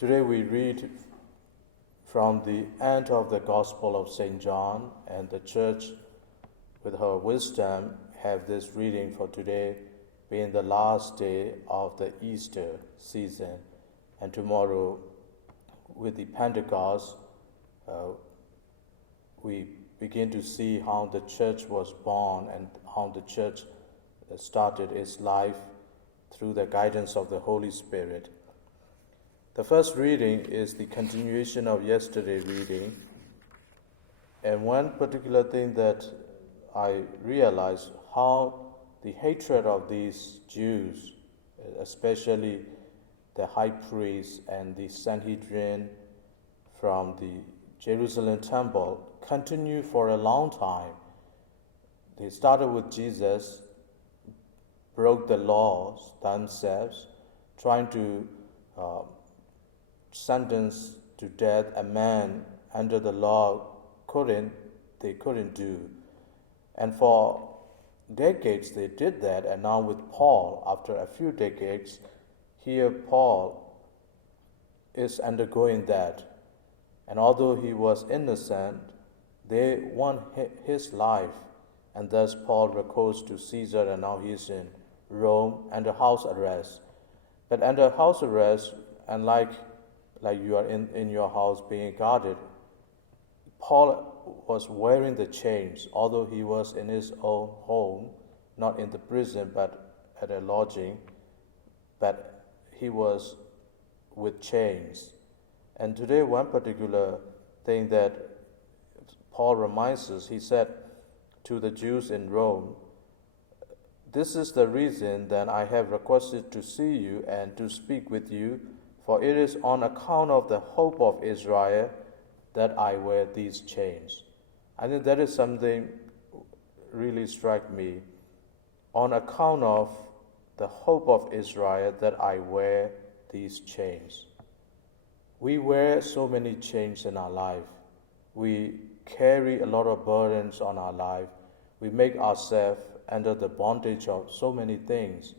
Today we read from the end of the Gospel of St. John, and the church, with her wisdom, have this reading for today, being the last day of the Easter season. And tomorrow, with the Pentecost, we begin to see how the church was born and how the church started its life through the guidance of the Holy Spirit. The first reading is the continuation of yesterday's reading. And one particular thing that I realized, how the hatred of these Jews, especially the high priest and the Sanhedrin from the Jerusalem temple, continued for a long time. They started with Jesus, broke the laws themselves, trying to sentence to death a man under the law they couldn't do. And for decades they did that, and now with Paul, after a few decades, here Paul is undergoing that. And although he was innocent, they want his life, and thus Paul recourse to Caesar, and now he's in Rome under house arrest. But under house arrest, and like you are in your house being guarded, Paul was wearing the chains, although he was in his own home, not in the prison, but at a lodging, but he was with chains. And today, one particular thing that Paul reminds us, he said to the Jews in Rome, "This is the reason that I have requested to see you and to speak with you, for it is on account of the hope of Israel that I wear these chains." I think that is something really struck me. On account of the hope of Israel that I wear these chains. We wear so many chains in our life. We carry a lot of burdens on our life. We make ourselves under the bondage of so many things.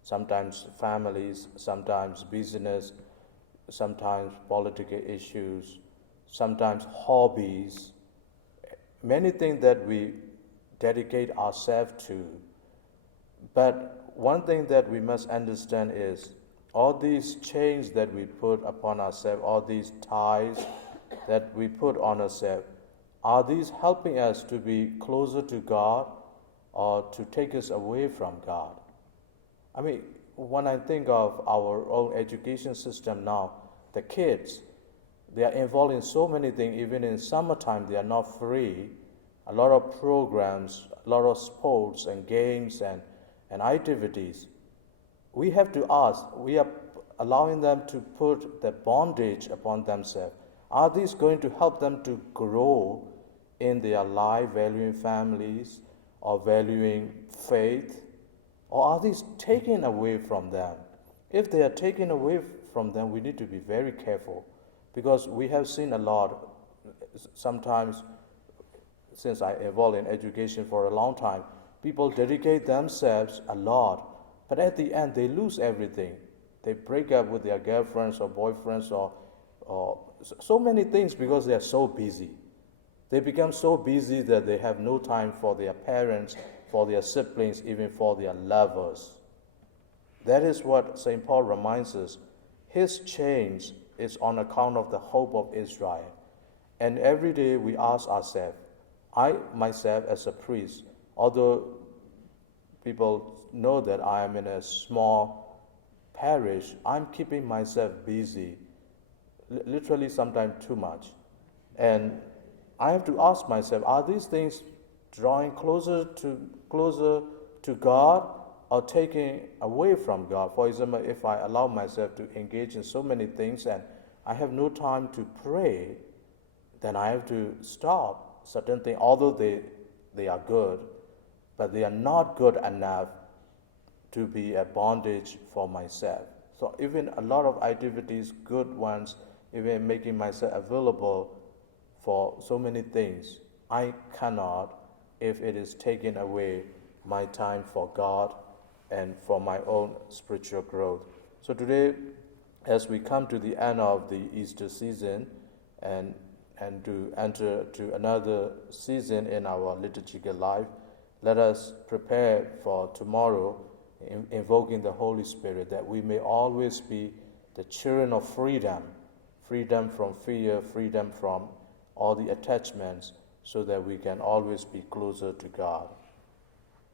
Sometimes families, sometimes business, sometimes political issues, sometimes hobbies, many things that we dedicate ourselves to. But one thing that we must understand is all these chains that we put upon ourselves, all these ties that we put on ourselves, are these helping us to be closer to God or to take us away from God? I mean, when I think of our own education system now, the kids, they are involved in so many things. Even in summertime, they are not free. A lot of programs, a lot of sports and games and activities. We have to ask, we are allowing them to put the bondage upon themselves. Are these going to help them to grow in their life, valuing families or valuing faith? Or are these taken away from them? If they are taken away from them, we need to be very careful, because we have seen a lot. Sometimes, since I involved in education for a long time, people dedicate themselves a lot, but at the end they lose everything. They break up with their girlfriends or boyfriends or so many things because they are so busy. They become so busy that they have no time for their parents, for their siblings, even for their lovers. That is what St. Paul reminds us. His change is on account of the hope of Israel. And every day we ask ourselves, I myself as a priest, although people know that I am in a small parish, I'm keeping myself busy, literally sometimes too much. And I have to ask myself, are these things drawing closer to God or taking away from God? For example, if I allow myself to engage in so many things and I have no time to pray, then I have to stop certain things, although they are good, but they are not good enough to be a bondage for myself. So even a lot of activities, good ones, even making myself available for so many things, I cannot if it is taking away my time for God and for my own spiritual growth. So today as we come to the end of the Easter season and to enter to another season in our liturgical life, let us prepare for tomorrow, invoking the Holy Spirit, that we may always be the children of freedom, freedom from fear, freedom from all the attachments, so that we can always be closer to God.